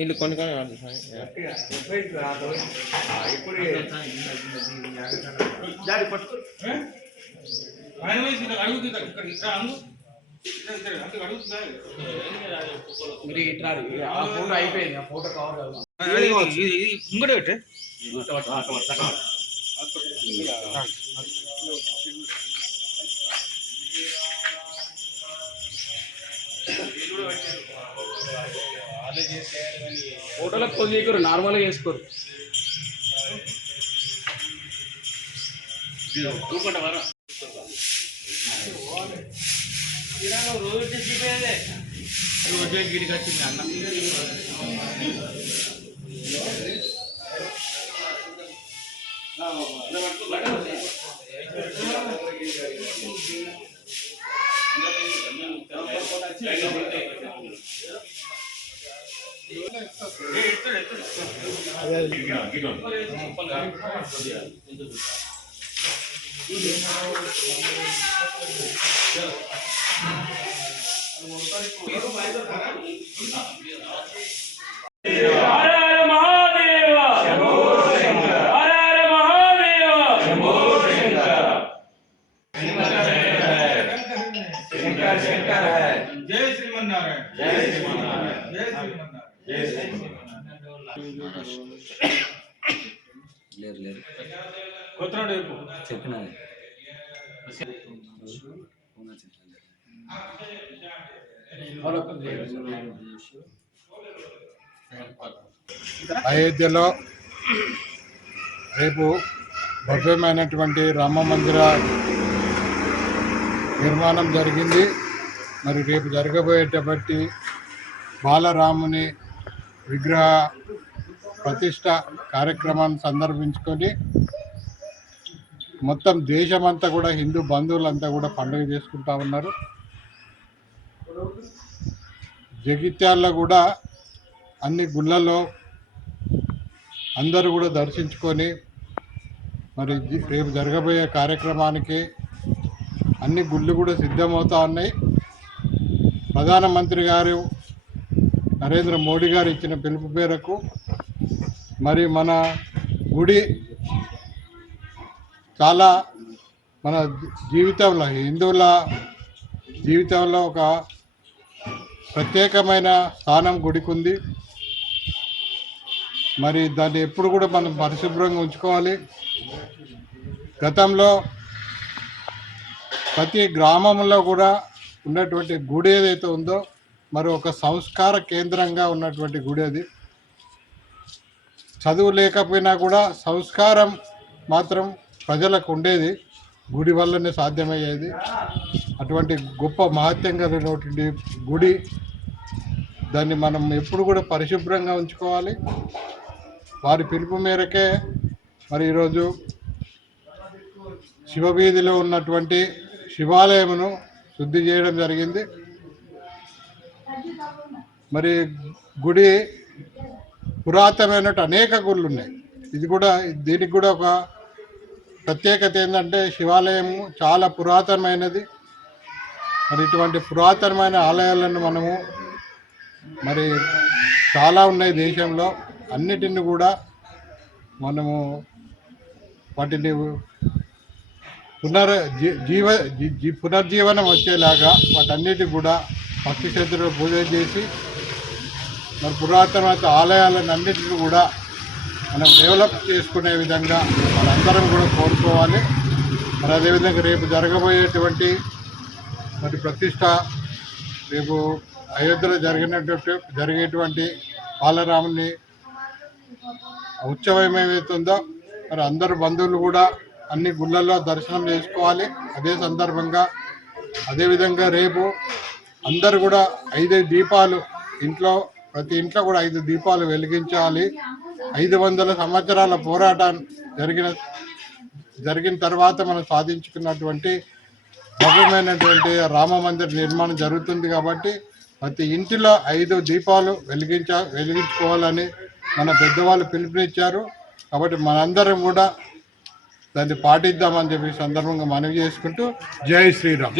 ఇల్లు కొన్ని కొన్ని ఫోటో అయిపోయింది, ఫోటో కవర్ ముంగట పెట్టే ఫోటోలకు కొన్ని నార్మల్గా వేసుకోరు. రోజు గిడికి వచ్చింది అన్న చెప్పిన అయోధ్యలో రేపు భవ్యమైనటువంటి రామ మందిర నిర్మాణం జరిగింది. మరి రేపు జరగబోయేటటువంటి బాలరాముని విగ్రహ ప్రతిష్ట కార్యక్రమాన్ని సందర్భించుకొని మొత్తం దేశమంతా కూడా హిందూ బంధువులంతా కూడా పండుగ చేసుకుంటా ఉన్నారు. జగిత్యాల్లో కూడా అన్ని గుళ్ళల్లో అందరూ కూడా దర్శించుకొని మరి రేపు జరగబోయే కార్యక్రమానికి అన్ని గుళ్ళు కూడా సిద్ధమవుతూ ఉన్నాయి. ప్రధానమంత్రి గారు నరేంద్ర మోడీ గారు ఇచ్చిన పిలుపు మేరకు మరి మన గుడి చాలా మన జీవితంలో హిందువుల జీవితంలో ఒక ప్రత్యేకమైన స్థానం గుడికి. మరి దాన్ని ఎప్పుడు కూడా మనం పరిశుభ్రంగా ఉంచుకోవాలి. గతంలో ప్రతి గ్రామంలో కూడా ఉన్నటువంటి గుడి ఏదైతే ఉందో మరి ఒక సంస్కార కేంద్రంగా ఉన్నటువంటి గుడి అది. చదువు లేకపోయినా కూడా సంస్కారం మాత్రం ప్రజలకు ఉండేది, గుడి వల్లనే సాధ్యమయ్యేది. అటువంటి గొప్ప మహత్యం కలిగినటువంటి గుడి, దాన్ని మనం ఎప్పుడు కూడా పరిశుభ్రంగా ఉంచుకోవాలి. వారి పిలుపు మేరకే మరి ఈరోజు శివవీధిలో ఉన్నటువంటి శివాలయమును శుద్ధి చేయడం జరిగింది. మరి గుడి పురాతనమైనటువంటి అనేక గుళ్ళు ఉన్నాయి. ఇది కూడా దీనికి కూడా ఒక ప్రత్యేకత ఏంటంటే శివాలయము చాలా పురాతనమైనది. మరి ఇటువంటి పురాతనమైన ఆలయాలను మనము మరి చాలా ఉన్నాయి దేశంలో. అన్నిటిని కూడా మనము వాటిని పునర్జీవనం వచ్చేలాగా వాటన్నిటికి కూడా భక్తి శ్రద్ధలో పూజ చేసి మరి పురాతనమైన ఆలయాలను అన్నిటిని కూడా మనం డెవలప్ చేసుకునే విధంగా మనందరం కూడా కోరుకోవాలి. మరి అదేవిధంగా రేపు జరగబోయేటువంటి మరి ప్రతిష్ట రేపు అయోధ్యలో జరిగేటువంటి బాలరాముని ఉత్సవం ఏమవుతుందో మరి అందరు బంధువులు కూడా అన్ని గుళ్ళల్లో దర్శనం చేసుకోవాలి. అదే సందర్భంగా అదేవిధంగా రేపు అందరు కూడా 5 దీపాలు ప్రతి ఇంట్లో కూడా 5 దీపాలు వెలిగించాలి. 500 సంవత్సరాల పోరాటం జరిగిన తర్వాత మనం సాధించుకున్నటువంటి భవ్యమైనటువంటి రామ మందిర నిర్మాణం జరుగుతుంది కాబట్టి ప్రతి ఇంటిలో 5 దీపాలు వెలిగించుకోవాలని మన పెద్దవాళ్ళు పిలుపునిచ్చారు. కాబట్టి మనందరం కూడా దాన్ని పాటిద్దామని చెప్పి సందర్భంగా మనవి చేసుకుంటూ జై శ్రీరామ్.